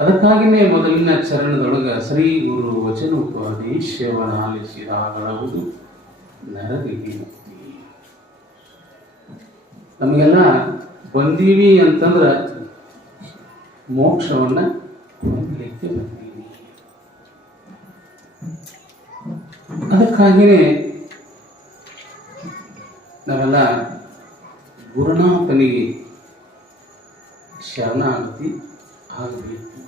ಅದಕ್ಕಾಗಿಯೇ ಮೊದಲಿನ ಚರಣದೊಳಗ ಶ್ರೀ ಗುರು ವಚನೋಪದೇಶವನಾಲಿಸಿದಾಗಳವುದು ನರರಿಗೆ ಮುಕ್ತಿ ನಮಗೆಲ್ಲ ಬಂದೀವಿ ಅಂತಂದ್ರ ಮೋಕ್ಷವನ್ನ ಹೊಂದಲಿಕ್ಕೆ ಬಂದೀವಿ. ಅದಕ್ಕಾಗಿಯೇ ನಾವೆಲ್ಲ ಗುರುನಾಥನಿಗೆ ಶರಣಾಗತಿ ಆಗಬೇಕು.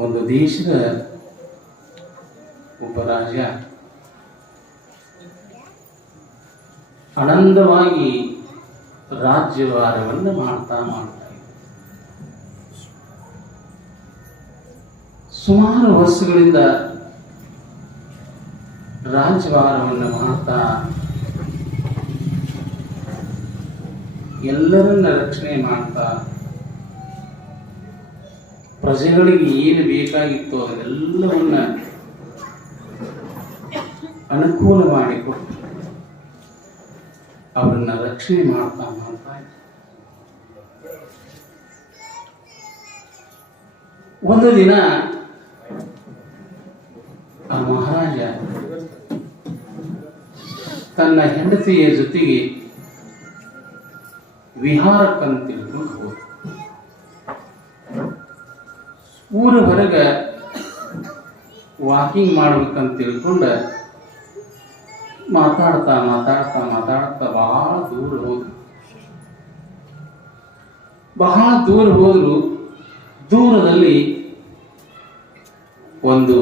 ಒಂದು ದೇಶದ ಒಬ್ಬ ರಾಜ ಆನಂದವಾಗಿ ರಾಜ್ಯಭಾರವನ್ನು ಮಾಡ್ತಾ ಮಾಡ್ತಾ. ಸುಮಾರು ವರ್ಷಗಳಿಂದ ರಾಜ್ಯಭಾರವನ್ನು ಮಾಡ್ತಾ ಎಲ್ಲರನ್ನ ರಕ್ಷಣೆ ಮಾಡ್ತಾ ಪ್ರಜೆಗಳಿಗೆ ಏನು ಬೇಕಾಗಿತ್ತು ಅದೆಲ್ಲವನ್ನ ಅನುಕೂಲ ಮಾಡಿಕೊಟ್ಟು ಅವರನ್ನ ರಕ್ಷಣೆ ಮಾಡ್ತಾ ಮಾಡ್ತಾ. ಒಂದು ದಿನ ಆ ಮಹಾರಾಜ ತನ್ನ ಹೆಂಡತಿಯ ಜೊತೆಗೆ ವಿಹಾರಕ್ಕಂತ ಊರ ಹೊರಗೆ ವಾಕಿಂಗ್ ಮಾಡ್ಬೇಕಂತ ತಿಳ್ಕೊಂಡ ಮಾತಾಡ್ತಾ ಮಾತಾಡ್ತಾ ಮಾತಾಡ್ತಾ ಬಹಳ ದೂರ ಹೋದ್ರು. ಬಹಳ ದೂರ ಹೋದ್ರು. ದೂರದಲ್ಲಿ ಒಂದು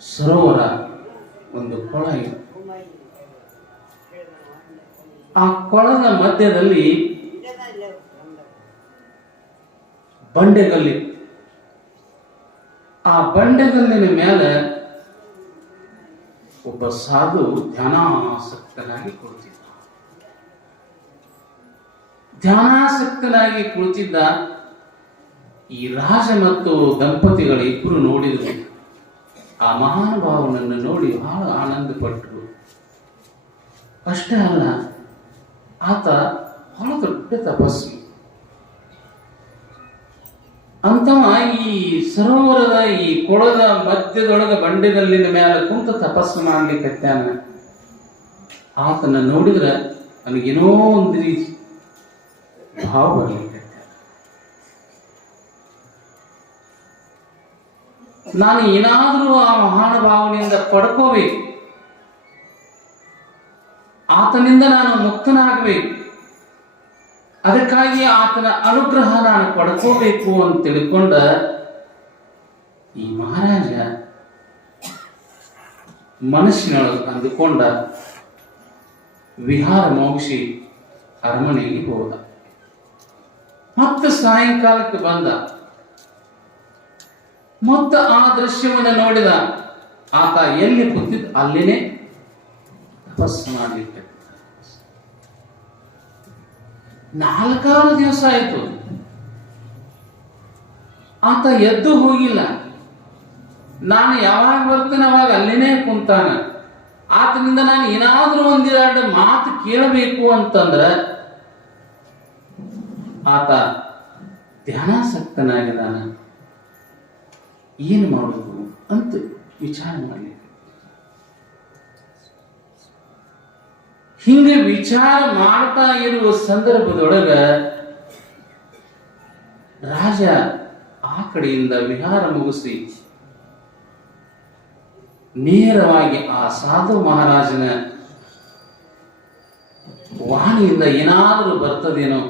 ಸರೋವರ, ಒಂದು ಕೊಳ ಇದೆ. ಆ ಕೊಳದ ಮಧ್ಯದಲ್ಲಿ ಬಂಡೆಗಲ್ಲಿ. ಆ ಬಂಡೆಗಲ್ಲಿನ ಮೇಲೆ ಒಬ್ಬ ಸಾಧು ಧ್ಯಾನಾಸಕ್ತನಾಗಿ ಕುಳಿತಿದ್ದ. ಧ್ಯಾನಾಸಕ್ತನಾಗಿ ಕುಳಿತಿದ್ದ ಈ ರಾಜ ಮತ್ತು ದಂಪತಿಗಳ ಇಬ್ಬರು ನೋಡಿದರು. ಆ ಮಹಾನುಭಾವನನ್ನು ನೋಡಿ ಬಹಳ ಆನಂದ ಪಟ್ಟರು ಅಷ್ಟೇ ಅಲ್ಲ, ಆತ ಬಹಳ ದೊಡ್ಡ ತಪಸ್ವಿ. ಅಂತವ ಈ ಸರೋವರದ ಈ ಕೊಳದ ಮಧ್ಯದೊಳಗ ಬಂಡೆದಲ್ಲಿ ಮೇಲೆ ಕುಂತ ತಪಸ್ಸು ಮಾಡ್ಲಿಕ್ಕೆ ಆತನ ನೋಡಿದ್ರೆ ನನಗೇನೋ ಒಂದು ರೀತಿ ಭಾವ ಬರ್ಲಿಕ್ಕೆ ನಾನು ಏನಾದರೂ ಆ ಮಹಾನುಭಾವನೆಯಿಂದ ಪಡ್ಕೋಬೇಕು. ಆತನಿಂದ ನಾನು ಮುಕ್ತನಾಗಬೇಕು. ಅದಕ್ಕಾಗಿ ಆತನ ಅನುಗ್ರಹ ನಾನು ಪಡ್ಕೋಬೇಕು ಅಂತ ತಿಳ್ಕೊಂಡ ಈ ಮಹಾರಾಜ ಮನಸ್ಸಿನೊಳಗೆ ಅಂದುಕೊಂಡ ವಿಹಾರ ಮೋಕ್ಷಿ ಅರಮನೆಗೆ ಹೋದ. ಮತ್ತೆ ಸಾಯಂಕಾಲಕ್ಕೆ ಬಂದ. ಮತ್ತ ಆ ದೃಶ್ಯವನ್ನು ನೋಡಿದ. ಆತ ಎಲ್ಲಿ ಕೂತಿದ್ದ ಅಲ್ಲಿನೇ ತಪಸ್ ಮಾಡಲಿಕ್ಕೆ ನಾಲ್ಕಾರು ದಿವಸ ಆಯಿತು. ಆತ ಎದ್ದು ಹೋಗಿಲ್ಲ. ನಾನು ಯಾವಾಗ ಬರ್ತೇನೆ ಅವಾಗ ಅಲ್ಲಿನೇ ಕುಂತಾನ. ಆತನಿಂದ ನಾನು ಏನಾದ್ರೂ ಒಂದೆರಡು ಮಾತು ಕೇಳಬೇಕು ಅಂತಂದ್ರೆ ಆತ ಧ್ಯಾನಾಸಕ್ತನಾಗಿದ್ದಾನ. ಏನು ಮಾಡೋದು ಅಂತ ವಿಚಾರ ಮಾಡಲಿಕ್ಕೆ ಹಿಂಗೆ ವಿಚಾರ ಮಾಡ್ತಾ ಇರುವ ಸಂದರ್ಭದೊಳಗ ರಾಜ ಆ ಕಡೆಯಿಂದ ವಿಹಾರ ಮುಗಿಸಿ ನೇರವಾಗಿ ಆ ಸಾಧು ಮಹಾರಾಜನ ವಾಣಿಯಿಂದ ಏನಾದರೂ ಬರ್ತದೇನೋ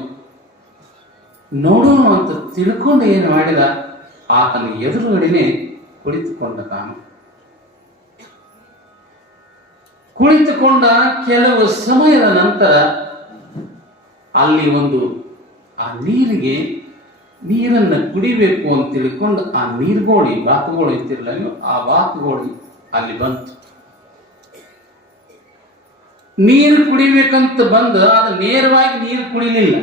ನೋಡೋಣ ಅಂತ ತಿಳ್ಕೊಂಡು ಏನು ಮಾಡಿದ, ಆತನ ಎದುರುಗಡೆನೆ ಕುಳಿತುಕೊಂಡ ತಾನು ಕುಳಿತುಕೊಂಡ ಕೆಲವು ಸಮಯದ ನಂತರ ಅಲ್ಲಿ ಒಂದು ಆ ನೀರಿಗೆ ನೀರನ್ನು ಕುಡಿಬೇಕು ಅಂತ ತಿಳ್ಕೊಂಡು ಆ ನೀರ್ಗೋಳಿ, ಬಾತುಗೋಳು ಇತ್ತಿರಲಿಲ್ಲ ಆ ಬಾತುಗೋಳಿ ಅಲ್ಲಿ ಬಂತು. ನೀರು ಕುಡಿಬೇಕಂತ ಬಂದು ಅದು ನೇರವಾಗಿ ನೀರು ಕುಡಿಲಿಲ್ಲ.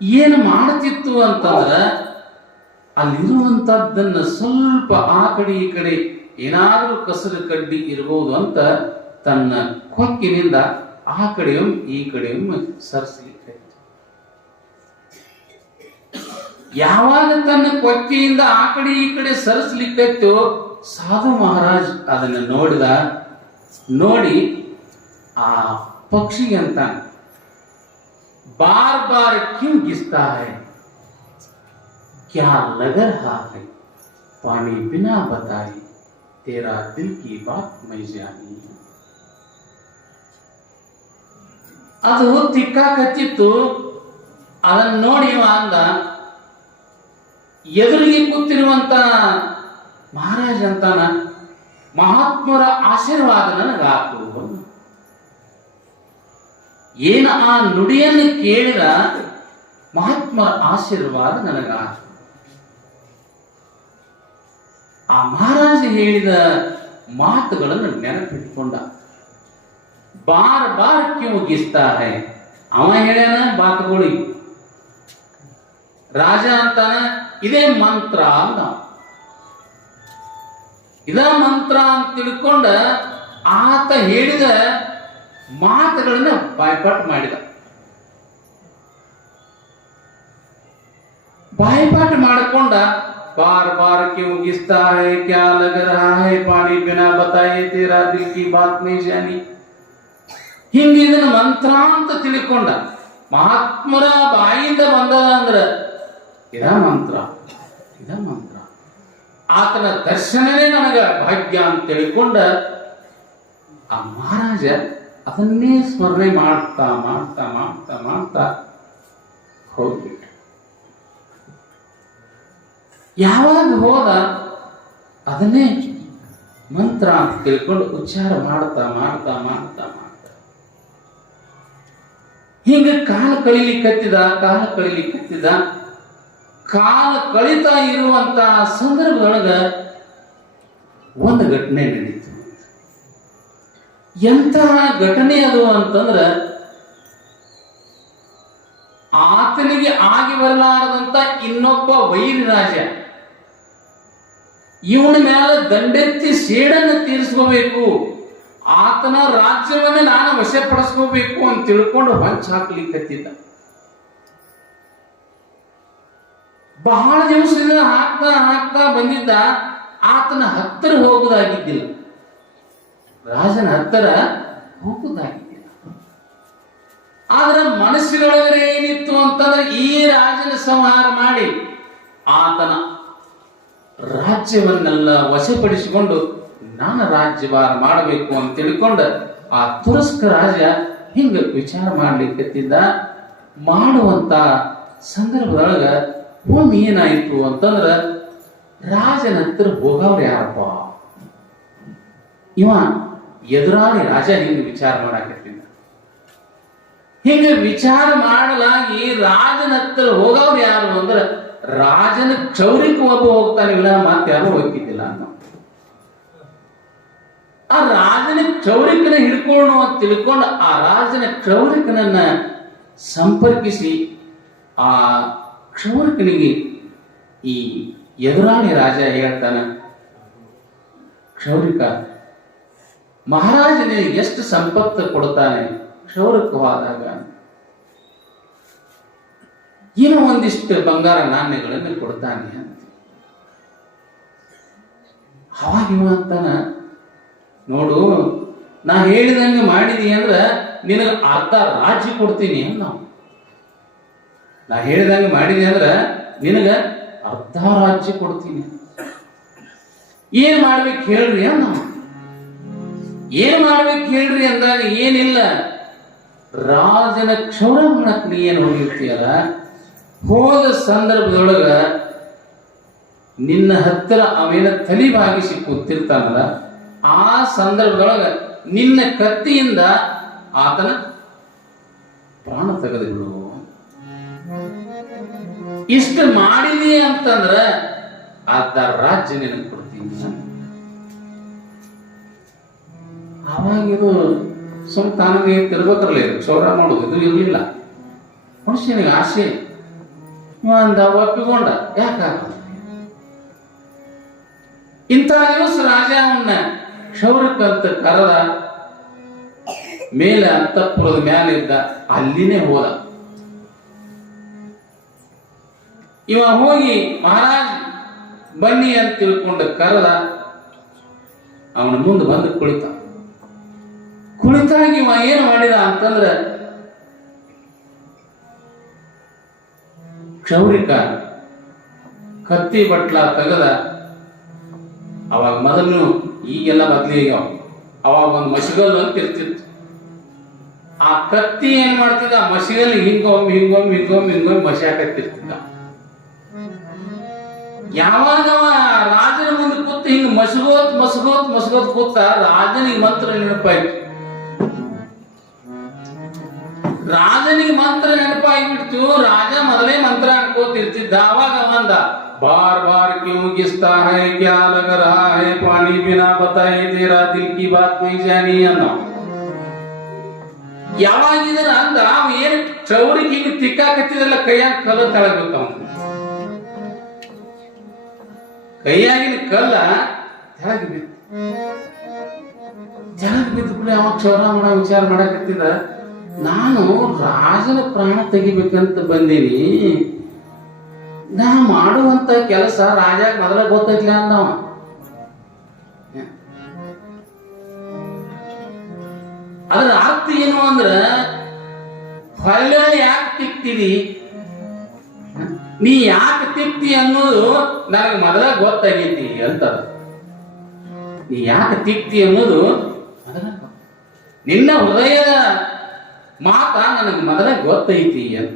ಏನು ಮಾಡುತ್ತಿತ್ತು ಅಂತಂದ್ರೆ ಅಲ್ಲಿರುವಂತದ್ದನ್ನ ಸ್ವಲ್ಪ ಆ ಕಡೆ ಈ ಕಡೆ ಏನಾದರೂ ಕಸರು ಕಡ್ಡಿ ಇರಬಹುದು ಅಂತ ತನ್ನ ಕೊಕ್ಕಿನಿಂದ ಆ ಕಡೆಯೂ ಈ ಕಡೆಯೂ ಸರಿಸಲಿಕ್ಕೆ ಯಾವಾಗ ತನ್ನ ಕೊಕ್ಕಿಯಿಂದ ಆ ಕಡೆ ಈ ಕಡೆ ಸರಿಸಲಿಕ್ಕೆ ಸಾಧು ಮಹಾರಾಜ್ ಅದನ್ನು ನೋಡಿದ, ನೋಡಿ ಆ ಪಕ್ಷಿ ಅಂತ ಬಾರ್ ಬಾರ್ ಕಿಂಗಿಸ್ತಾರೆ. ಕ್ಯಾ ಲಗರ್ ಹಾ ಪಾಣಿ ಬಿನಾ ಬತಾಯಿ. तेरा दिल की बात मैं जानी ಅದು ತಿಕ್ಕಾಕತ್ತಿತ್ತು ಅದನ್ನ ನೋಡಿ ಇವ ಅಂದ ಎದುರಿಗೆ ಕೂತಿರುವಂತ ಮಹಾರಾಜ ಅಂತಾನ ಮಹಾತ್ಮರ ಆಶೀರ್ವಾದ ನನಗಾತು ಏನು ಆ ನುಡಿಯನ್ನು ಕೇಳಿದ ಮಹಾತ್ಮರ ಆಶೀರ್ವಾದ ನನಗಾತು ಆ ಮಹಾರಾಜ ಹೇಳಿದ ಮಾತುಗಳನ್ನು ನೆನಪಿಟ್ಕೊಂಡ. ಬಾರ್ ಬಾರ್ ಕ್ಯೂ ಅವ ಹೇಳ್ಯಾನ ಬಾತುಗೋಳಿ ರಾಜ ಅಂತಾನ, ಇದೇ ಮಂತ್ರ ಅಂತ ಇದ ಮಂತ್ರ ಅಂತ ತಿಳ್ಕೊಂಡ ಆತ ಹೇಳಿದ ಮಾತುಗಳನ್ನ ಬಾಯ್ಪಾಟ್ ಮಾಡಿದ. ಬಾಯ್ಪಾಟ್ ಮಾಡಿಕೊಂಡ बार बार क्यों गिसता है क्या लग रहा है पानी बिना बताए तेरा दिल की बात नहीं जानी ಹಿಂಗೆ ಇದನ್ನ ಮಂತ್ರ ಅಂತ ತಿಳ್ಕೊಂಡ ಮಹಾತ್ಮರ ಬಾಯಿಂದ ಬಂದದ ಅಂದ್ರ ಇದ ಮಂತ್ರ ಇದ ಮಂತ್ರ ಆತನ ದರ್ಶನನೇ ನನಗ ಭಾಗ್ಯ ಅಂತ ತಿಳ್ಕೊಂಡ ಆ ಮಹಾರಾಜ ಅದನ್ನೇ ಸ್ಮರಣೆ ಮಾಡ್ತಾ ಮಾಡ್ತಾ ಮಾಡ್ತಾ ಮಾಡ್ತಾ ಹೋಗ್ಬಿಟ್ಟ ಯಾವಾಗ ಹೋದ ಅದನ್ನೇ ಮಂತ್ರ ಅಂತ ತಿಳ್ಕೊಂಡು ಉಚ್ಚಾರ ಮಾಡ್ತಾ ಮಾಡ್ತಾ ಮಾಡ್ತಾ ಮಾಡ್ತಾ. ಹಿಂಗ ಕಾಲ ಕಳಿಲಿಕ್ಕತ್ತಿದ ಕಾಲ ಕಳಿಲಿಕ್ಕತ್ತಿದ ಕಾಲ ಕಳಿತಾ ಇರುವಂತ ಸಂದರ್ಭದೊಳಗ ಒಂದು ಘಟನೆ ನಡೀತು. ಎಂತಹ ಘಟನೆ ಅದು ಅಂತಂದ್ರ ಆತನಿಗೆ ಆಗಿ ಬರಲಾರದಂತ ಇನ್ನೊಬ್ಬ ವೈರಿ ರಾಜ ಇವನ ಮೇಲೆ ದಂಡೆತ್ತಿ ಸೇಡನ್ನು ತೀರಿಸ್ಕೋಬೇಕು. ಆತನ ರಾಜ್ಯವನ್ನ ನಾನು ವಶಪಡಿಸ್ಕೋಬೇಕು ಅಂತ ತಿಳ್ಕೊಂಡು ಹೊಂಚ್ ಹಾಕ್ಲಿಕ್ಕತ್ತಿದ್ದ. ಬಹಳ ದಿವಸದಿಂದ ಹಾಕ್ತಾ ಹಾಕ್ತಾ ಬಂದಿದ್ದ ಆತನ ಹತ್ತಿರ ಹೋಗುದಾಗಿದ್ದಿಲ್ಲ. ರಾಜನ ಹತ್ತಿರ ಹೋಗುದಾಗಿದ್ದಿಲ್ಲ. ಆದ್ರೆ ಮನಸ್ಸಿನೊಳಗಡೆ ಏನಿತ್ತು ಅಂತಂದ್ರೆ ಈ ರಾಜನ ಸಂಹಾರ ಮಾಡಿ ಆತನ ರಾಜ್ಯವನ್ನೆಲ್ಲ ವಶಪಡಿಸಿಕೊಂಡು ನಾನು ರಾಜ್ಯವಾರ ಮಾಡಬೇಕು ಅಂತ ತಿಳ್ಕೊಂಡ ಆ ತುರಸ್ಕ ರಾಜ ಹಿಂಗ ವಿಚಾರ ಮಾಡ್ಲಿಕ್ಕತ್ತಿದ್ದ, ಮಾಡುವಂತ ಸಂದರ್ಭದೊಳಗ ಭೂಮಿ ಏನಾಯ್ತು ಅಂತಂದ್ರ ರಾಜನ ಹತ್ರ ಹೋಗವ್ರು ಯಾರಪ್ಪ? ಇವ ಎದುರಾಳಿ ರಾಜ ಹಿಂಗ ವಿಚಾರ ಮಾಡಾಕತ್ತಿದ್ದ. ಹಿಂಗ ವಿಚಾರ ಮಾಡಲಾಗಿ ರಾಜನ ಹತ್ರ ಹೋಗವ್ರು ಯಾರು ಅಂದ್ರ ರಾಜನ ಕ್ಷೌರಿಕ ಒಬ್ಬ ಹೋಗ್ತಾನೆ ಇಲ್ಲ ಯಾರು ಹೋಗ್ತಿದ್ದಿಲ್ಲ ಅಂತ. ಆ ರಾಜನ ಕ್ಷೌರಿಕನ ಅಂತ ತಿಳ್ಕೊಂಡು ಆ ರಾಜನ ಕ್ಷೌರಿಕನನ್ನ ಸಂಪರ್ಕಿಸಿ ಆ ಕ್ಷೌರಿಕನಿಗೆ ಈ ಎದುರಾಣಿ ರಾಜ ಹೇಳ್ತಾನ, ಕ್ಷೌರಿಕ, ಮಹಾರಾಜನಿಗೆ ಎಷ್ಟು ಸಂಪತ್ತು ಕೊಡ್ತಾನೆ, ಕ್ಷೌರಿಕವಾದಾಗ? ಏನೋ ಒಂದಿಷ್ಟು ಬಂಗಾರ ನಾಣ್ಯಗಳನ್ನು ಕೊಡ್ತಾನೆ ಅಂತ. ಅವಾಗ ಇವ ಅಂತಾನ, ನೋಡು, ನಾ ಹೇಳಿದಂಗೆ ಮಾಡಿದಿ ಅಂದ್ರ ನಿನಗೆ ಅರ್ಧ ರಾಜ್ಯ ಕೊಡ್ತೀನಿ ಅಂದ ನಾವು. ನಾ ಹೇಳಿದಂಗೆ ಮಾಡಿದಿ ಅಂದ್ರ ನಿನಗ ಅರ್ಧ ರಾಜ್ಯ ಕೊಡ್ತೀನಿ. ಏನ್ ಮಾಡ್ಬೇಕು ಹೇಳ್ರಿ ಅಂದ ನಾವು. ಏನ್ ಮಾಡ್ಬೇಕು ಹೇಳ್ರಿ ಅಂದಾಗ ಏನಿಲ್ಲ. ರಾಜನ ಕ್ಷೌರ ಮಾಡಕ್ ನೀ ಏನ್ ಹೋಗಿರ್ತೀಯಲ್ಲ ಹೋದ ಸಂದರ್ಭದೊಳಗ ನಿನ್ನ ಹತ್ತಿರ ಅವೇನ ತಲಿ ಭಾಗಿಸಿ ಕೂತಿರ್ತಾನಲ್ಲ ಆ ಸಂದರ್ಭದೊಳಗ ನಿನ್ನ ಕತ್ತಿಯಿಂದ ಆತನ ಪ್ರಾಣ ತೆಗೆದುಬಿಡು. ಇಷ್ಟ ಮಾಡಿದಿ ಅಂತಂದ್ರ ಆತ ರಾಜ್ಯ ನಿನಗೆ ಕೊಡ್ತೀನಿ. ಅವಾಗ ಇದು ಸುಮ್ ತಾನಿಗೆ ತಿರ್ಬೇಕಲ್ಲ ಇದು, ಕ್ಷೌರ ಇದು ಇರಲಿಲ್ಲ. ಮನುಷ್ಯನಿಗೆ ಆಸೆ. ಅಂದ ಒಪ್ಪಿಕೊಂಡ. ಯಾಕಾಗ ಇಂಥ ದಿವಸ ರಾಜ ಅವನ್ನ ಕ್ಷೌರಕ್ಕಂತ ಕರೆದ ಮೇಲೆ ಅಂತಃಪುರದ ಮ್ಯಾಲಿದ್ದ ಅಲ್ಲಿನೇ ಹೋದ. ಇವ ಹೋಗಿ ಮಹಾರಾಜ್ ಬನ್ನಿ ಅಂತ ತಿಳ್ಕೊಂಡ ಕರೆದ, ಅವನ ಮುಂದೆ ಬಂದು ಕುಳಿತ. ಕುಳಿತಾಗಿ ಇವ ಏನು ಮಾಡಿದ ಅಂತಂದ್ರೆ ಕ್ಷೌರಿಕ ಕತ್ತಿ ಬಟ್ಲ ತೆಗೆದ ಅವಾಗ ಮೊದಲು ಈಗೆಲ್ಲ ಬದಲಿ ಆಗ್ಯಾವ. ಅವಾಗ ಒಂದು ಮಸಿಗಲ್ಲು ಅಂತ ಇರ್ತಿತ್ತು. ಆ ಕತ್ತಿ ಏನ್ ಮಾಡ್ತಿದ್ದ? ಮಸಿಗಲ್ ಹಿಂಗೊಮ್ಮೆ ಹಿಂಗೊಮ್ಮೆ ಹಿಂಗೊಮ್ಮೆ ಹಿಂಗೊಮ್ಮೆ ಮಸಿ ಹಾಕತ್ತಿರ್ತಿದ್ದ ಯಾವಾಗ ರಾಜನ ಮುಂದೆ ಕೂತ್ ಹಿಂಗ್ ಮಸಗೋತ್ ಮಸಗೋತ್ ಮಸಗೋತ್ ಕೂತ ರಾಜನಿಗೆ ಮಂತ್ರ ನೆನಪಾಯ್ತು. ರಾಜನಿಗೆ ಮಂತ್ರ ನೆನಪಾಗ್ಬಿಡ್ತು ರಾಜ गिरतिद्ध आवाग मंद ಬಾರ್ ಬಾರ್ क्यों गिसता है क्या लग रहा है पानी बिना बताए ದಿಲ್ ಕಿ ಬಾತ್ बात ಜಾನಿ ಅನ್ನ. ಅನ್ನೋ ಯಾವಾಗಿದ್ರ ಅಂದ, ಅವ ಏನ್ ಚೌರಿ ಹಿಂಗ್ ತಿಕ್ಕಾಕತ್ತಿದಲ್ಲ ಕೈಯಾಗ ಕಲ್ಲು ತಳಗ್ಬೇಕು ಅವನು. ಕೈಯಾಗಿನ ಕಲ್ಲ ತೆಳಗ ಬಿದ್ದ ಕೂಡ ಅವ ಚೌರ ಮಾಡೋ ವಿಚಾರ ಮಾಡಕತ್ತಿದ ನಾನು ರಾಜನ ಪ್ರಾಣ ತೆಗಿಬೇಕಂತ ಬಂದೀನಿ. ನಾ ಮಾಡುವಂತ ಕೆಲಸ ರಾಜಾಗ ಮೊದಲ ಗೊತ್ತೈತ್ಲ ಅಂದವ. ಅದ್ರ ಅರ್ಥ ಏನು ಅಂದ್ರ ಹೊಳ್ಳಿ ಯಾಕೆ ತಿಕ್ತೀವಿ? ನೀ ಯಾಕೆ ತಿಕ್ತಿ ಅನ್ನೋದು ನನಗೆ ಮೊದಲ ಗೊತ್ತಾಗೈತಿ ಅಂತ ನೀ ಯಾಕೆ ತಿಕ್ತಿ ಅನ್ನೋದು ನಿನ್ನ ಹೃದಯದ ಮಾತ ನನಗೆ ಮೊದಲ ಗೊತ್ತೈತಿ ಅಂತ.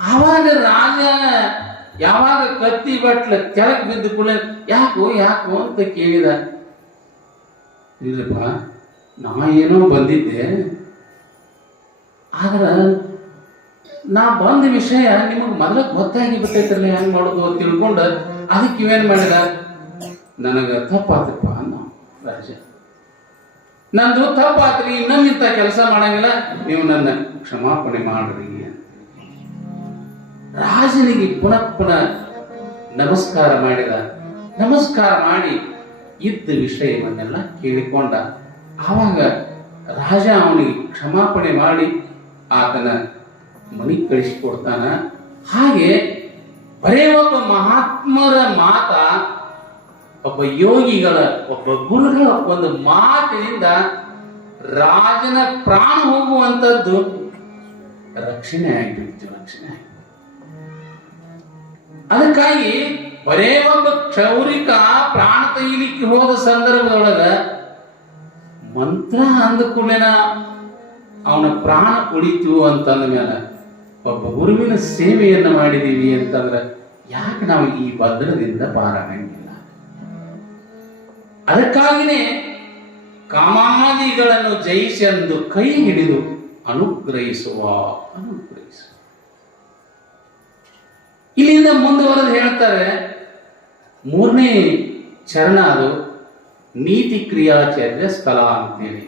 ಆವಾಗ ರಾಜ ಯಾವಾಗ ಕತ್ತಿ ಬಟ್ಲ ಕೆಳಕ್ ಬಿದ್ದು ಕೂಡ ಯಾಕೋ ಯಾಕೋ ಅಂತ ಕೇಳಿದ. ಇಲ್ಲಪ್ಪ, ನಾ ಏನೋ ಬಂದಿದ್ದೆ. ಆದ್ರ ನಾ ಬಂದ ವಿಷಯ ನಿಮಗ್ ಮೊದಲ ಗೊತ್ತಾಗಿ ಬಿಟ್ಟೈತಲ್ಲ ಹೆಂಗ್ ಮಾಡೋದು ಅಂತ ತಿಳ್ಕೊಂಡು ಅದಕ್ಕೆ ಇವೇನ್ ಮಾಡಿದ? ನನಗ ತಪ್ಪಾತಪ್ಪ ಅನ್ನೋ ರಾಜ. ನಂದು ತಪ್ಪಾತ್ರಿ ಇನ್ನೊಂದಿಂತ ಕೆಲಸ ಮಾಡಂಗಿಲ್ಲ. ನೀವು ನನ್ನ ಕ್ಷಮಾಪಣೆ ಮಾಡ್ರಿ. ರಾಜನಿಗೆ ಪುನಃ ಪುನಃ ನಮಸ್ಕಾರ ಮಾಡಿದ. ನಮಸ್ಕಾರ ಮಾಡಿ ಇದ್ದ ವಿಷಯವನ್ನೆಲ್ಲ ಕೇಳಿಕೊಂಡ. ಆವಾಗ ರಾಜ ಅವನಿಗೆ ಕ್ಷಮಾಪಣೆ ಮಾಡಿ ಆತನ ಮನೆಗೆ ಕಳಿಸಿಕೊಡ್ತಾನ. ಹಾಗೆ ಬರೇ ಒಬ್ಬ ಮಹಾತ್ಮರ ಮಾತ, ಒಬ್ಬ ಯೋಗಿಗಳ, ಒಬ್ಬ ಗುರುಗಳ ಒಂದು ಮಾತಿನಿಂದ ರಾಜನ ಪ್ರಾಣ ಹೋಗುವಂತದ್ದು ರಕ್ಷಣೆ ಆಗಿಬಿಡ್ತು, ರಕ್ಷಣೆ ಆಗಿ ಅದಕ್ಕಾಗಿ ಬರೇ ಒಂದು ಕ್ಷೌರಿಕ ಪ್ರಾಣ ತೆಗಿಲಿಕ್ಕೆ ಹೋದ ಸಂದರ್ಭದೊಳಗ ಮಂತ್ರ ಅಂದ ಕೂಡಲೇನ ಅವನ ಪ್ರಾಣ ಉಳಿತು ಅಂತಂದ ಮೇಲೆ ಒಬ್ಬ ಗುರುವಿನ ಸೇವೆಯನ್ನು ಮಾಡಿದೀವಿ ಅಂತಂದ್ರೆ ಯಾಕೆ ನಾವು ಈ ಭದ್ರದಿಂದ ಪಾರಾಗಂಗಿಲ್ಲ? ಅದಕ್ಕಾಗಿನೇ ಕಾಮಾದಿಗಳನ್ನು ಜಯಿಸೆಂದು ಕೈ ಹಿಡಿದು ಅನುಗ್ರಹಿಸುವ ಅನುಗ್ರಹಿಸುವ ಮುಂದುವರೆದು ಹೇಳ್ತಾರೆ ಮೂರನೇ ಚರಣ ಅದು ನೀತಿ ಕ್ರಿಯಾಚಾರ್ಯ ಸ್ಥಳ ಅಂತೇಳಿ.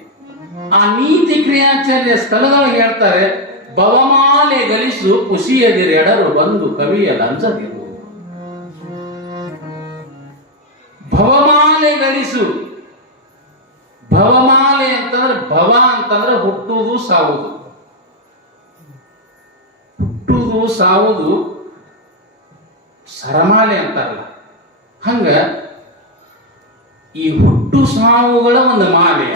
ಆ ನೀತಿ ಕ್ರಿಯಾಚಾರ್ಯ ಸ್ಥಳದೊಳಗೆ ಹೇಳ್ತಾರೆ, ಭವಮಾಲೆ ಗಲಿಸು ಕುಸಿಯದಿರೆಡರು ಬಂದು ಕವಿಯ ಲಂಚದಿರು. ಭವಮಾಲೆ ಗಳಿಸು ಭವಮಾಲೆ ಅಂತಂದ್ರೆ ಭವ ಅಂತಂದ್ರೆ ಹುಟ್ಟುವುದು ಸಾವುದು. ಹುಟ್ಟುವುದು ಸಾವುದು ಸರಮಾಲೆ ಅಂತಾರಲ್ಲ. ಹಂಗ ಈ ಹುಟ್ಟು ಸಾವುಗಳ ಒಂದು ಮಾಲೆ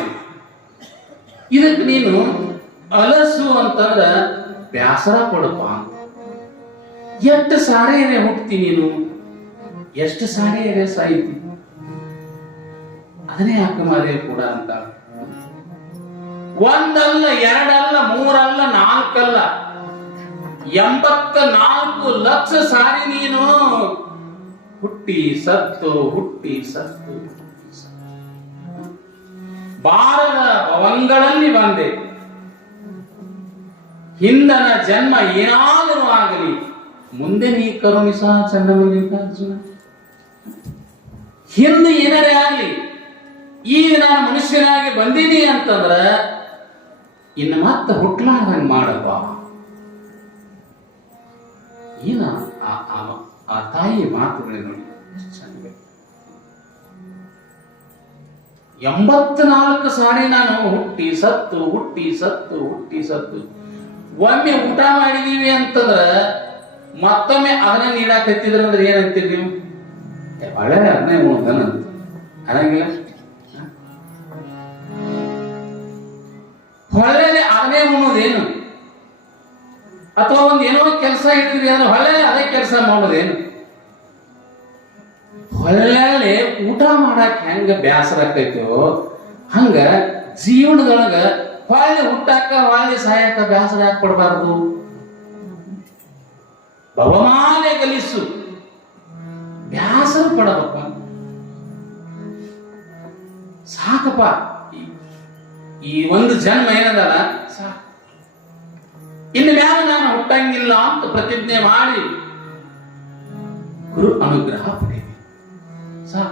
ಇದಕ್ಕೆ ನೀನು ಅಲಸು ಅಂತಂದ್ರ ಬ್ಯಾಸರ ಕೊಡಪ್ಪ. ಎಷ್ಟು ಸಾರಿ ಎರೆ ಹುಟ್ಟಿ ನೀನು? ಎಷ್ಟು ಸಾರಿ ಎರೆ ಸಾಯ್ತಿ? ಅದನ್ನೇ ಮಾರೇ ಕೂಡ ಅಂತ. ಒಂದಲ್ಲ, ಎರಡಲ್ಲ, ಮೂರಲ್ಲ, ನಾಲ್ಕಲ್ಲ. ಎಂಬತ್ತ ನಾಲ್ಕು ಲಕ್ಷ ಸಾರಿ ನೀನು ಹುಟ್ಟಿ ಸತ್ತು ಹುಟ್ಟಿ ಸತ್ತು. ಬಾರದ ಭವಂಗಳಲ್ಲಿ ಬಂದೆ. ಹಿಂದನ ಜನ್ಮ ಏನಾದರೂ ಆಗಲಿ, ಮುಂದೆ ನೀ ಕರುಣಿಸ ಚನ್ನಮಲ್ಲಿಕಾರ್ಜುನ ಹಿಂದೆ ಏನರೇ ಆಗಲಿ, ಈಗ ನಾನು ಮನುಷ್ಯನಾಗಿ ಬಂದೀನಿ ಅಂತಂದ್ರ, ಇನ್ನು ಮತ್ತೆ ಹುಟ್ಲಾರ್ದಂಗೆ ಮಾಡಪ್ಪ. ಏನ ಆ- ತಾಯಿ ಮಾತುಗಳೇ ನೋಡಿ. ಎಂಬತ್ನಾಲ್ಕು ಸಾರಿ ನಾನು ಹುಟ್ಟಿ ಸತ್ತು ಹುಟ್ಟಿ ಸತ್ತು ಹುಟ್ಟಿ ಸತ್ತು. ಒಮ್ಮೆ ಊಟ ಮಾಡಿದೀವಿ ಅಂತಂದ್ರ ಮತ್ತೊಮ್ಮೆ ಅದನ್ನ ನೀಡಾಕತ್ತಿದ್ರ ಅಂದ್ರೆ ಏನಂತೀರಿ ನೀವು? ಒಳ್ಳೆ ಅದನ್ನೇ ಉಣ್ತಾನ ಅನ್ನಂಗಿಲ್ಲ ಹೊಳ್ಳೆ ಅದನ್ನೇ ಉಣ್ಣೋದೇನು ಅಥವಾ ಒಂದು ಏನೋ ಕೆಲಸ ಹಿಡಿದ್ರಿ ಅಂದ್ರೆ ಹೊಳ್ಳೆ ಅದೇ ಕೆಲಸ ಮಾಡೋದೇನು? ಹೊಳ್ಳೆ ಊಟ ಮಾಡಕ್ ಹೆಂಗ ಬ್ಯಾಸರ ಆಗ್ತೈತೋ, ಹಂಗ ಜೀವನದೊಳಗ ಹೊಳ್ಳಿ ಹುಟ್ಟಾಕ ಹೊಳ್ಳಿ ಸಾಯಕ ಬ್ಯಾಸರ ಯಾಕೆ ಕೊಡಬಾರದು ಭವಮಾನೆ ಗಲಿಸು. ಬ್ಯಾಸರ ಪಡಬಪ್ಪ ಸಾಕಪ್ಪ. ಈ ಒಂದು ಜನ್ಮ ಏನದಲ್ಲ? ಸಾಕು. ಇನ್ನು ಮ್ಯಾಲ ನಾನು ಹುಟ್ಟಂಗಿಲ್ಲ ಅಂತ ಪ್ರತಿಜ್ಞೆ ಮಾಡಿ ಗುರು ಅನುಗ್ರಹ ಪಡೆಯಿರಿ. ಸಾ.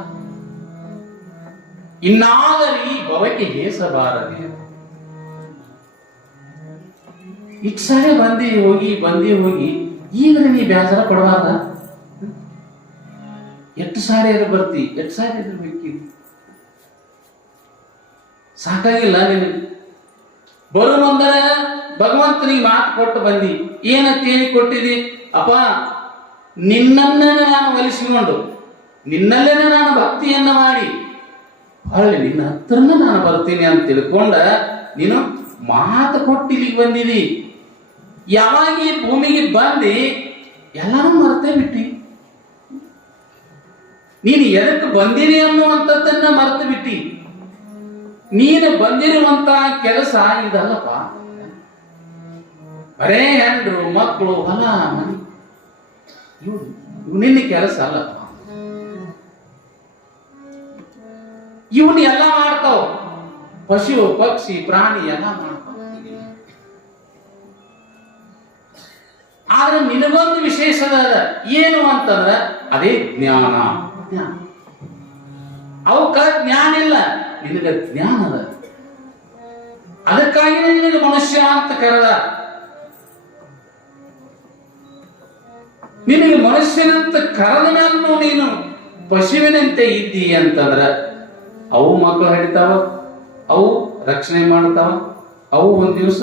ಇನ್ನಾದರೂ ಭವಕ್ಕೆ ಹೇಸಬಾರದೆ ಸಾರಿ ಬಂದಿ ಹೋಗಿ ಬಂದಿ ಹೋಗಿ ಈಗ ನೀ ಬೇಸರ ಕೊಡಬಾರ್ದ ಎಷ್ಟು ಸಾರಿ ಅದು ಬರ್ತಿ, ಎಷ್ಟು ಸಾರಿ ಅದ್ರ ಬೇಕಿ ಸಾಕಾಗಿಲ್ಲ ನಿನಗೆ. ಬರು ಭಗವಂತನಿಗೆ ಮಾತು ಕೊಟ್ಟು ಬಂದಿ. ಏನಂತ ಹೇಳಿ ಕೊಟ್ಟಿದಿ? ಅಪ್ಪ, ನಿನ್ನನ್ನೇ ನಾನು ಒಲಿಸಿಕೊಂಡು ನಿನ್ನಲ್ಲೇನೆ ನಾನು ಭಕ್ತಿಯನ್ನ ಮಾಡಿ. ಹೊಳ್ಳಿ ನಿನ್ನ ಹತ್ರನ ನಾನು ಬರ್ತೀನಿ ಅಂತ ತಿಳ್ಕೊಂಡ ನೀನು ಮಾತು ಕೊಟ್ಟು ಇಲ್ಲಿಗೆ ಬಂದಿದಿ. ಯಾವಾಗ ಈ ಭೂಮಿಗೆ ಬಂದು ಎಲ್ಲರೂ ಮರ್ತೇ ಬಿಟ್ಟಿ. ನೀನು ಎದಕ್ಕೆ ಬಂದಿರಿ ಅನ್ನುವಂಥದ್ದನ್ನ ಮರೆತು ಬಿಟ್ಟಿ. ನೀನು ಬಂದಿರುವಂತ ಕೆಲಸ ಇದಲ್ಲಪ್ಪ. ಬರೇ ಹೆಂಡ್ರು ಮಕ್ಕಳು ಹೊಲ ಮನೆ. ಇವು ನಿನ್ನ ಕೆಲಸ ಅಲ್ಲ. ಇವನ್ ಎಲ್ಲ ಮಾಡ್ತಾವ. ಪಶು, ಪಕ್ಷಿ, ಪ್ರಾಣಿ ಎಲ್ಲ ಮಾಡ್ತಾವ. ಆದ್ರೆ ನಿನಗೊಂದು ವಿಶೇಷದ ಏನು ಅಂತಂದ್ರ ಅದೇ ಜ್ಞಾನ. ಜ್ಞಾನ ಅವಕ್ಕ ಜ್ಞಾನ ಇಲ್ಲ. ನಿನಗ ಜ್ಞಾನ ಅದ. ಅದಕ್ಕಾಗಿ ನಿನಗೆ ಮನುಷ್ಯ ಅಂತ ಕರೆದ. ನಿನಗೆ ಮನುಷ್ಯನಂತ ಕರದನನ್ನು ನೀನು ಪಶುವಿನಂತೆ ಇದ್ದೀ ಅಂತಂದ್ರ, ಅವು ಮಕ್ಕಳು ಹಡಿತಾವ, ಅವು ರಕ್ಷಣೆ ಮಾಡ್ತಾವ, ಅವು ಒಂದ್ ದಿವಸ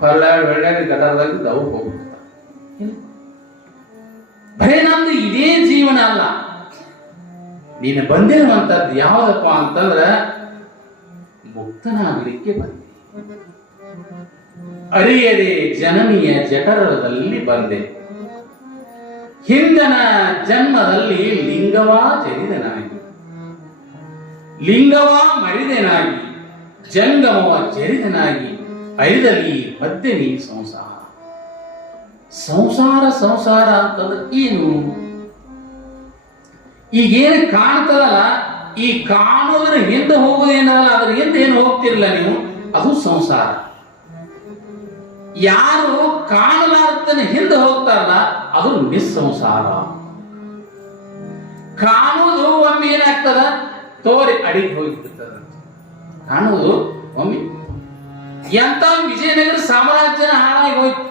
ಹೊರಳಾಡ್ ಹೊರಳಾಡಿ ಗಟಾರದಾಗ ಅವು ಹೋಗ್ಬಿಡ್ತಾವ. ಬರೇ ನಂದು ಇದೇ ಜೀವನ ಅಲ್ಲ. ನೀನು ಬಂದಿರುವಂತದ್ದು ಯಾವ್ದಪ್ಪ ಅಂತಂದ್ರ, ಮುಕ್ತನಾಗಲಿಕ್ಕೆ ಬಂದೆ. ಅರಿಯದೆ ಜನನಿಯ ಜಠರದಲ್ಲಿ ಬಂದೆ. ಹಿಂದನ ಜನ್ಮದಲ್ಲಿ ಲಿಂಗವಾ ಜರಿದನಾಗಿ ಲಿಂಗವಾ ಮರಿದೆನಾಗಿ, ಜಂಗಮವ ಜರಿದನಾಗಿ, ಐದಲಿ ಮದ್ದೆನಿ ಸಂಸಾರ. ಸಂಸಾರ ಸಂಸಾರ ಅಂತಂದ್ರೆ ಏನು? ಈಗೇನು ಕಾಣ್ತದಲ್ಲ, ಈ ಕಾಣೋದ್ರ ಹಿಂದೆ ಹೋಗೋದೇನಲ್ಲ ಅದ್ರ ಹಿಂದೆ ಏನು ಹೋಗ್ತಿರಲ್ಲ ನೀವು? ಅದು ಸಂಸಾರ. ಯಾರು ಕಾಣಲಾರ್ದನ ಹಿಂದೆ ಹೋಗ್ತಾರಲ್ಲ, ಅದು ನಿಸ್ಸಂಸಾರ. ಕಾಣುವುದು ಒಮ್ಮೆ ಏನಾಗ್ತದ? ತೋರಿ ಅಡಿಗೆ ಹೋಗಿಬಿಡ್ತದ. ಕಾಣುವುದು ಒಮ್ಮೆ. ಎಂತ ವಿಜಯನಗರ ಸಾಮ್ರಾಜ್ಯನ ಹಾಳಾಗಿ ಹೋಯ್ತು.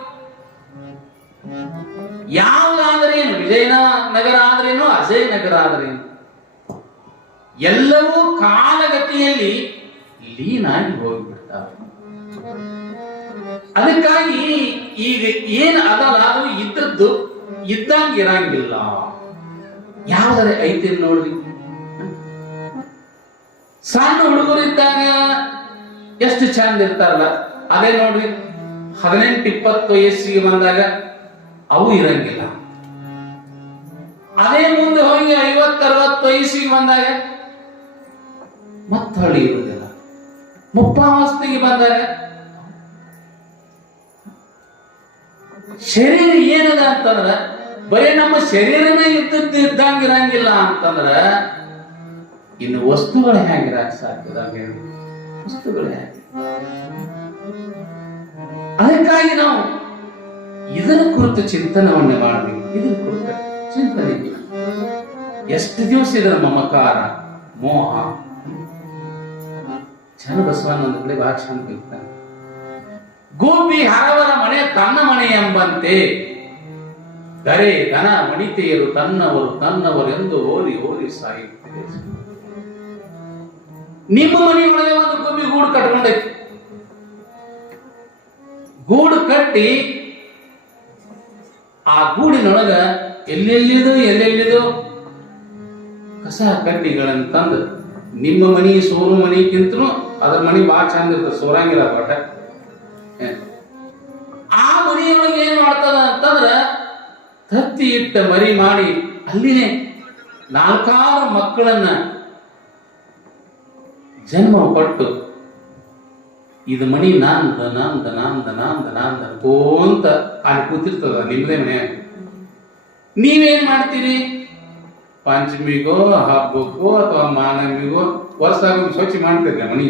ಯಾವುದಾದ್ರೇನು ವಿಜಯನ ನಗರ ಆದ್ರೇನು ಅಜಯ ನಗರ ಆದ್ರೇನು. ಎಲ್ಲವೂ ಕಾಲಗತಿಯಲ್ಲಿ ಲೀನಾಗಿ ಹೋಗಿಬಿಡ್ತಾವೆ ಅದಕ್ಕಾಗಿ ಈಗ ಏನ್ ಅದಲ್ಲ, ಅದು ಇದ್ದದ್ದು ಇದ್ದಂಗ ಇರಂಗಿಲ್ಲ. ಯಾವ್ದಾರೆ ಐತಿ ನೋಡ್ರಿ. ಸಣ್ಣ ಹುಡುಗರಿದ್ದಾಗ ಎಷ್ಟು ಚಂದ ಇರ್ತಾರಲ್ಲ. ಅದೇ ನೋಡ್ರಿ, ಹದಿನೆಂಟು, ಇಪ್ಪತ್ತು ವಯಸ್ಸಿಗೆ ಬಂದಾಗ ಅವು ಇರಂಗಿಲ್ಲ. ಅದೇ ಮುಂದೆ ಹೋಗಿ ಐವತ್ತು, ಅರವತ್ತು ವಯಸ್ಸಿಗೆ ಬಂದಾಗ ಮತ್ತೆ ಹಳ್ಳಿ ಇರುವುದಿಲ್ಲ. ಮುಪ್ಪಾವಸ್ಥೆಗೆ ಬಂದಾಗ ಶರೀರ ಏನದ ಅಂತಂದ್ರ? ಬರೀ ನಮ್ಮ ಶರೀರನೇ ಇದ್ದಂಗ ಇರಂಗಿಲ್ಲ ಅಂತಂದ್ರ ಇನ್ನು ವಸ್ತುಗಳು ಹೆಂಗಿರಕ್ ಸಾಕ್ತದ ವಸ್ತುಗಳು ಹೇಗೆ ಅದಕ್ಕಾಗಿ ನಾವು ಇದರ ಕುರಿತು ಚಿಂತನವನ್ನು ಮಾಡಬೇಕು. ಇದರ ಕುರಿತು ಚಿಂತನೆ ಎಷ್ಟು ದಿವಸ ಇದರ ಮಮಕಾರ, ಮೋಹ? ಚಂದ ಬಸವಣ್ಣನ ಕಡೆ ಭಾಷಣ ಚಂದ ಗೋಪಿ ಹರವರ ಮನೆ ತನ್ನ ಮನೆ ಎಂಬಂತೆ. ಕರೆ ದನ ಮಣಿತೆಯರು ತನ್ನವರು ತನ್ನವರೆಂದು ಓದಿ ಓದಿ ಸಾಯುತ್ತಿದೆ. ನಿಮ್ಮ ಮನೆಯೊಳಗೆ ಒಂದು ಗೋಪಿ ಗೂಡು ಕಟ್ಕೊಂಡೈತಿ. ಗೂಡು ಕಟ್ಟಿ ಆ ಗೂಡಿನೊಳಗ ಎಲ್ಲೆಲ್ಲಿದು ಎಲ್ಲೆಲ್ಲಿದು? ಕಸ ಕಡ್ಡಿಗಳನ್ನು ತಂದು ನಿಮ್ಮ ಮನಿ ಸೋನು ಮನಿಗಿಂತನೂ ಅದ್ರ ಮನಿ ಭಾಳ ಚಂದ ಇರ್ತದೆ. ಸೋರಂಗಿಲ್ಲ ಬಟ ತತ್ತಿ ಇಟ್ಟ ಮರಿ ಮಾಡಿ ಅಲ್ಲಿನೇ ನಾಲ್ಕಾರು ಮಕ್ಕಳನ್ನ ಜನ್ಮ ಪಟ್ಟು ಇದು ಮನಿ ನಾಂದ ನಾಂದ ನಾಂದ ನಾಂದ ನಾಂದ ಅಂತ ಅಲ್ಲಿ ಕೂತಿರ್ತದ ನಿಮ್ಮದೇ ಮನೆ ನೀವೇನ್ ಮಾಡ್ತೀರಿ ಪಂಚಮಿಗೋ, ಹಬ್ಬಕ್ಕೋ ಅಥವಾ ಮಾನವಿಗೋ ವರ್ಷ ಸ್ವಚ್ಛ ಮಾಡ್ತಿದ್ರೆ ಮಣಿ?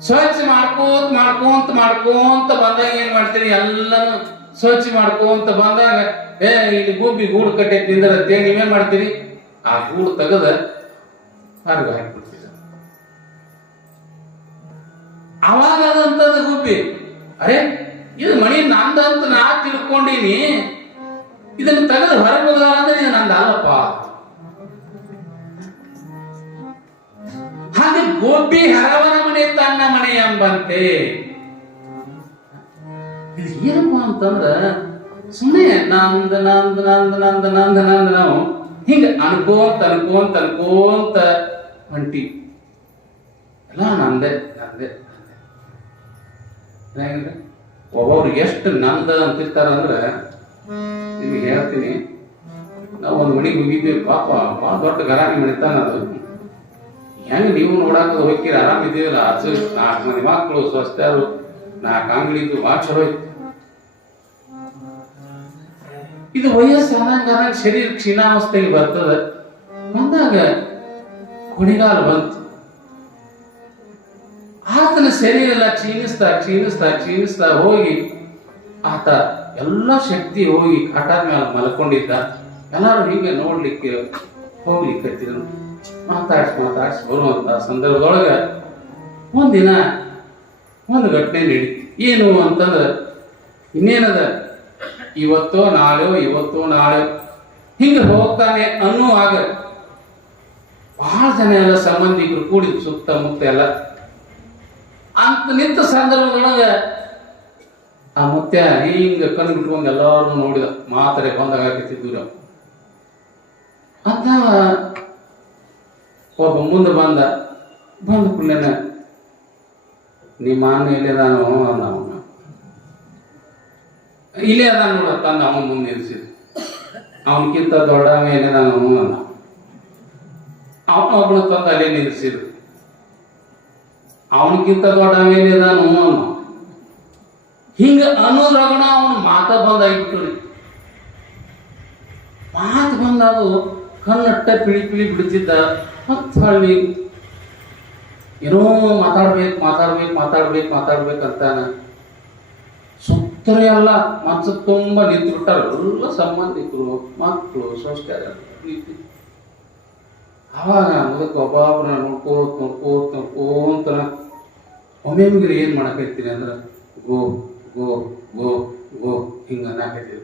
ಸ್ವಚ್ಛ ಮಾಡ್ಕೋತ ಮಾಡ್ಕೊಂತ ಮಾಡ್ಕೊಂತ ಬಂದಾಗ ಏನ್ ಮಾಡ್ತೀರಿ? ಎಲ್ಲಾನು ಸ್ವಚ್ಛ ಮಾಡ್ಕೊಂತ ಬಂದಾಗ, ಏ, ಇಲ್ಲಿ ಗುಬ್ಬಿ ಗೂಡು ಕಟ್ಟೈತಿ ನಿಂದರತ್ತೆ ನೀವೇನ್ ಮಾಡ್ತೀರಿ? ಆ ಗೂಡು ತೆಗದ ಹೊರಗೆ ಹಾಕ್ಬಿಡ್ತೀರಿ. ಅವಾಗ ಅದಂತದ ಗುಬ್ಬಿ ಅರೆ, ಇದು ಮಣಿ ನಂದಂತ ನಾ ತಿಳ್ಕೊಂಡೀನಿ. ಇದನ್ನ ತೆಗೆದು ಹೊರಗೆ ಹೋದ ಅಂದ್ರೆ ಇದು ನಂದ ಗೋಪಿ ಹರವರ ಮನೆ ತನ್ನ ಮನೆ ಎಂಬಂತೆ. ಏನಪ್ಪ ಅಂತಂದ್ರ ಸುಮ್ಮನೆ ನಂದ ನಂದ ನಂದ ನಂದ ನಂದ ನಂದ ನಾವು ಹಿಂಗ ಅನ್ಕೋಂತ ಅನ್ಕೋಂತ ಅನ್ಕೋಂತ ಹೊಂಟಿ. ಎಲ್ಲ ನಂದೆ ನಂದೆ ಹೆಂಗ್ರಿ? ಒಬ್ಬೊಬ್ರು ಎಷ್ಟು ನಂದ ಅಂತಿರ್ತಾರ ಅಂದ್ರೆ, ನಿಮ್ಗೆ ಹೇಳ್ತೀನಿ, ನಾವು ಒಂದು ಮನೆಗೆ ಹೋಗಿದ್ದೀವಿ ಪಾಪ ಭಾಳ ದೊಡ್ಡ ಗರಾಣಿ ಮಣಿತಾನ ಅದು. ಹೆಂಗ್ ನೀವು ನೋಡಾಕ ಹೋಗಿರ ಆರಾಮ್ ಇದೀವಲ್ಲ? ಅದು ನಾಲ್ಕು ಮಂದಿ ಮಕ್ಕಳು, ಸ್ವಸ್ಥರು, ನಾಲ್ಕು ಅಂಗಡಿದ್ದು ಭಾಳ ಚಲೋ ಇತ್ತು. ಇದು ವಯಸ್ಸು ಆದಂಗ ಆದಂಗ ಶರೀರ ಕ್ಷೀಣಾವಸ್ಥೆಗೆ ಬರ್ತದ. ಬಂದಾಗ ಕುಣಿಗಾಲ ಬಂತು. ಆತನ ಶರೀರ ಎಲ್ಲ ಕ್ಷೀಣಿಸ್ತಾ ಕ್ಷೀಣಿಸ್ತಾ ಕ್ಷೀಣಿಸ್ತಾ ಹೋಗಿ ಆತ ಎಲ್ಲ ಶಕ್ತಿ ಹೋಗಿ ಕಾಟಾದ ಮೇಲೆ ಮಲ್ಕೊಂಡಿದ್ದ. ಎಲ್ಲಾರು ಹೀಗೆ ನೋಡ್ಲಿಕ್ಕೆ ಹೋಗ್ಲಿಕ್ಕೆ ಮಾತಾಡ್ಸಿ ಮಾತಾಡ್ಸಿ, ಬರುವಂತ ಸಂದರ್ಭದೊಳಗೆ ಒಂದಿನ ಒಂದು ಘಟನೆ ನಡೀತು ಏನು ಅಂತಂದ್ರ, ಇನ್ನೇನದ? ಇವತ್ತೋ ನಾಳೆಯೋ, ಇವತ್ತೋ ನಾಳೆ. ಹಿಂಗೆ ಹೋಗ್ತಾನೆ ಅನ್ನುವಾಗ ಬಹಳ ಜನ ಎಲ್ಲ ಸಂಬಂಧಿಕರು ಕೂಡಿ ಸುತ್ತಮುತ್ತ ಎಲ್ಲ. ಅಂತ ನಿಂತ ಸಂದರ್ಭದೊಳಗ ಆ ಮುತ್ಯ ಹಿಂಗೆ ಕಣ್ಣು ಬಿಟ್ಕೊಂಡು ಎಲ್ಲಾರು ನೋಡಿದ. ಮಾತ್ರೆ ಬಂದಾಗ ಅಂತ ಒಬ್ಬ ಮುಂದೆ ಬಂದ ಬಂದ ಕೂಡಲೇನ, ನಿಮ್ಮ ಅಣ್ಣ ಎಲ್ಲಿದಾನೋ ಅಂದ ಅವನ ಇಲ್ಲೇ ಅದಾನ ನೋಡ, ತಂದ ಅವನ ಮುಂದೆ ನಿಲ್ಸಿದ. ಅವನಕ್ಕಿಂತ ದೊಡ್ಡ ಎಲ್ಲಿದಾನೋ ಅಂದ ಅವನ ಒಬ್ಬನ ತಂದ ಅಲ್ಲೇ ನಿಲ್ಸಿದ್ರು ಅವನಕ್ಕಿಂತ ಮೇಲೆ ನಾನು ಅಂದ ಹಿಂಗ ಅನ್ನೋದ್ರೊಳಗಣ ಅವನ ಮಾತ ಬಂದಾಗಿಬಿಟ್ಟು ರೀ ಮಾತು ಬಂದದು ಕಣ್ಣಟ್ಟ ಪಿಳಿ ಪಿಳಿ ಬಿಡ್ತಿದ್ದ. ಮತ್ತೆ ಹೊಳ್ಳಿ ಏನೋ ಮಾತಾಡ್ಬೇಕು ಮಾತಾಡ್ಬೇಕು ಮಾತಾಡ್ಬೇಕು ಮಾತಾಡ್ಬೇಕು ಅಂತಾನೆ. ಸುತ್ತರೆ ಎಲ್ಲ ಮನಸ್ಸು ತುಂಬ ನಿಂತ್ಬಿಟ್ಟಾರ. ಎಲ್ಲ ಸಂಬಂಧಿಕರು, ಮಕ್ಕಳು, ಸಂಸ್ಕಾರ ಆವಾಗ ಅವಾಗ ಮುದಕ ಒಬ್ಬೊಬ್ಬರನ್ನ ನೋಡ್ಕೋತ ನೋಡ್ಕೋತ ನೋಡ್ಕೋತ ಒಮ್ಮೆ ಮುಗಿರಿ ಏನು ಮಾಡಕೈತೀನಿ ಅಂದ್ರೆ, ಗೋ ಗೋ ಗೋ ಗೋ, ಹಿಂಗ ಅನ್ನಕೈತಿ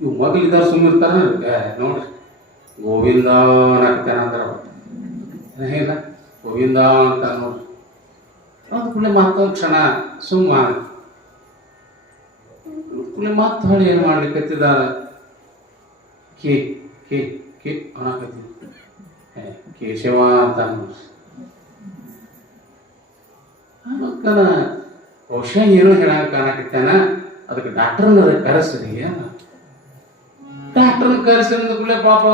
ಇವು ಮಗಳಿದ್ದಾರ ಸುಮ್ಮಿರ್ತಾರ ನೋಡ್ರಿ. ಗೋವಿಂದ ಅನ್ನಕತ್ತಾನ ಅಂದ್ರೆ ಗೋವಿಂದ ಅಂತ ನೋಡಿ. ಕೂಡಲೇ ಮತ್ತೊಂದು ಕ್ಷಣ ಸುಮ್ಮ ಕುಳಿ ಮತ್ತೆ ಹೊಳಿ ಏನು ಮಾಡ್ಲಿಕ್ಕತ್ತಿದಾರ ಕೇ ಕೇ ಕೇ ಅನ್ನಕತ್ತಿ ಕೇಶವ ಅಂತ ಅದಕ್ಕನ ಬಹುಶಃ ಏನೋ ಹೇಳಕ್ಕೆ ಕಾಣಕತ್ತಾನ? ಅದಕ್ಕೆ ಡಾಕ್ಟರ್ನ ಕರೆಸ್ರಿ ಡಾಕ್ಟರ್ ಕರೆಸಿದ ಕೂಡಲೇ ಪಾಪ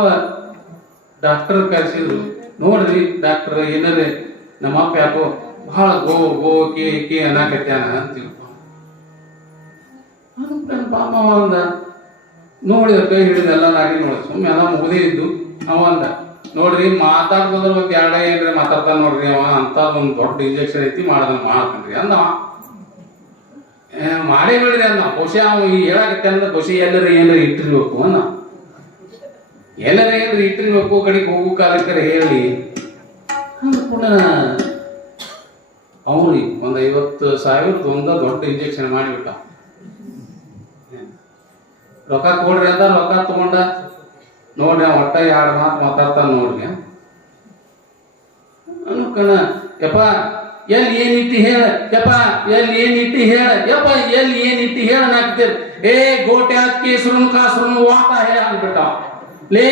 ಡಾಕ್ಟರ್ ಕರೆಸಿದ್ರು. ನೋಡ್ರಿ ಡಾಕ್ಟರ್ ಏನಾರೆ ನಮ್ಮ ಅಪ್ಪ ಯಾಕೋ ಬಹಳ ಗೋ ಗೋ ಕೇ ಕೇ ಅನ್ನಕತ್ಯಾನ ಅಂತ ಅದಕ್ಕೆ ಪಾಪ ಅಂದ. ನೋಡಿದ ಕೈ ಹಿಡಿದ ಎಲ್ಲ ನಾಡಿ ನೋಡ ಸುಮ್ಮನೆ ಎಲ್ಲ ಮುಗದೇ ಇದ್ದು. ಅವ ಅಂದ, ನೋಡ್ರಿ ಮಾತಾಡ್ಬೋದ್ರ ಬಗ್ಗೆ ಎರಡೇ ಏನ್ರಿ ಮಾತಾಡ್ತಾನ ನೋಡ್ರಿ ಅವ ಅಂತ ಒಂದು ದೊಡ್ಡ ಇಂಜೆಕ್ಷನ್ ಐತಿ ಮಾಡ್ದಂಗ ಮಾಡ್ತಾನ್ರಿ ಅಂದವ ಮಾಡೇ ಬಿಡ್ರಿ ಅಂದ ಬಹುಶಃ ಅವ ಹೇಳಕತ್ತೆ ಅಂದ್ರೆ ಬಹುಶಃ ಎಲ್ಲರ ಏನಾರ ಇಟ್ಟಿರ್ಬೇಕು ಅನ್ನ. ಎಲ್ಲರ ಏನಾರ ಇಟ್ಟಿರ್ಬೇಕು, ಕಡೆಗೆ ಹೋಗು ಕಾಲಕ್ಕರ ಹೇಳಿ ಕೂಡ ಅವನು ಒಂದ್ ಐವತ್ತು ಸಾವಿರದ ಒಂದ ದೊಡ್ಡ ಇಂಜೆಕ್ಷನ್ ಮಾಡಿಬಿಟ್ಟ. ರೊಕ್ಕ ಕೊಡ್ರಿ ಅಂತ ರೊಕ್ಕ ತಗೊಂಡ ನೋಡ್ರಿ ಒಟ್ಟ ಎರಡು ಮಾತು ಮಾತಾಡ್ತಾನ ನೋಡ್ರಿ ಅನ್ಕಣ ಯಪ್ಪ ಎಲ್ಲಿ ಏನಿಟ್ಟಿ ಹೇಳ? ಯಪ್ಪ, ಎಲ್ಲಿ ಏನಿಟ್ಟಿ ಹೇಳ? ಯಪ್ಪ, ಎಲ್ಲಿ ಏನಿಟ್ಟಿ ಹೇಳ ನಾಕ್ತೇವೆ ಏ, ಗೋಟೆ ಕೇಸರು ಕಾಸರು ವಾಟ ಹೇಳ ಅಂದ್ಬಿಟ್ಟ ಲೇ,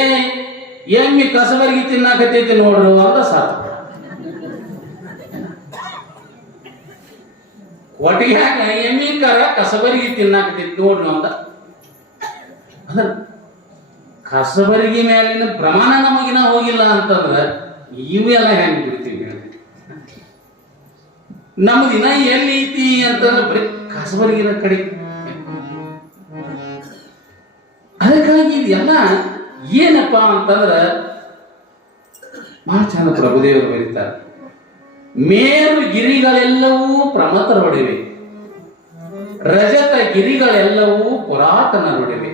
ಎಮ್ಮಿ ಕಸಬರಿಗೆ ತಿನ್ನಾಕತೈತಿ ನೋಡ್ರು ಅಂತ ಸಾತು ಹಾಕ ಎಮ್ಮಿ ಕರ ಕಸಬರಿಗೆ ತಿನ್ನಾಕತೈತಿ ನೋಡ್ರಿ ಅಂತ ಕಸಬರಿಗೆ ಮೇಲಿನ ಪ್ರಮಾಣ ನಮಗಿನ ಹೋಗಿಲ್ಲ ಅಂತಂದ್ರ, ಇವೆಲ್ಲ ಹೆಂಗ್ ಬಿಡ್ತೀವಿ ನಮ್ದು ದಿನ ಎಲ್ಲಿ ಐತಿ ಅಂತಂದ್ರೆ ಬರೀ ಕಸಬರಿಗಿನ ಕಡೆ. ಅದಕ್ಕಾಗಿ ಇದೆಲ್ಲ ಏನಪ್ಪ ಅಂತಂದ್ರ ಬಹಳ ಚಂದ ಪ್ರಭುದೇವರು ಬರೀತಾರೆ, ಮೇರು ಗಿರಿಗಳೆಲ್ಲವೂ ಪ್ರಮಥರೊಡವೆ, ರಜತ ಗಿರಿಗಳೆಲ್ಲವೂ ಪುರಾತನರೊಡವೆ,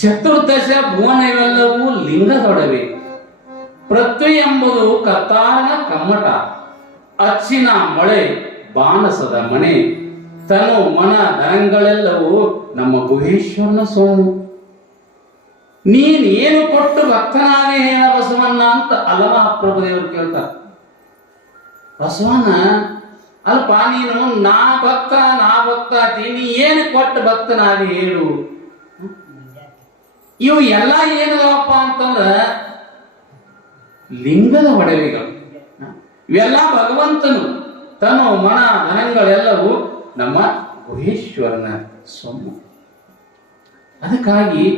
ಚತುರ್ದಶ ಭುವನವೆಲ್ಲವೂ ಲಿಂಗದೊಡವೆ ಪೃಥ್ವಿ ಎಂಬುದು ಕತ್ತಾರನ ಕಮ್ಮಟ. ಅಚ್ಚಿನ ಮಳೆ ಬಾಣಸದ ಮನೆ, ತನು ಮನ ದನಗಳೆಲ್ಲವೂ ನಮ್ಮ ಗುಹೇಶ್ವರನ ಸೋನು. ನೀನ್ ಏನು ಕೊಟ್ಟು ಭಕ್ತನಾಗೆ ಹೇಳ ಬಸವಣ್ಣ ಅಂತ ಅಲಮ ಪ್ರಭುದೇವರು ಕೇಳ್ತಾರೆ. ಬಸವಣ್ಣ, ಅಲ್ಪ ನೀನು ನಾ ಭಕ್ತ ನಾ ಭಕ್ತ ನೀ ಏನು ಕೊಟ್ಟು ಭಕ್ತನಾಗಿ ಹೇಳು. ಇವು ಎಲ್ಲ ಏನದಪ್ಪ ಅಂತಂದ್ರ, ಲಿಂಗದ ಒಡವೆಗಳು. ಇವೆಲ್ಲ ಭಗವಂತನು. ತನ್ನ ಮನ ಮನಗಳೆಲ್ಲವೂ ನಮ್ಮ ಗುಹೇಶ್ವರನ ಸೊಮ್ಮು. ಅದಕ್ಕಾಗಿ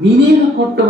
ನೀನೇನು ಕೊಟ್ಟು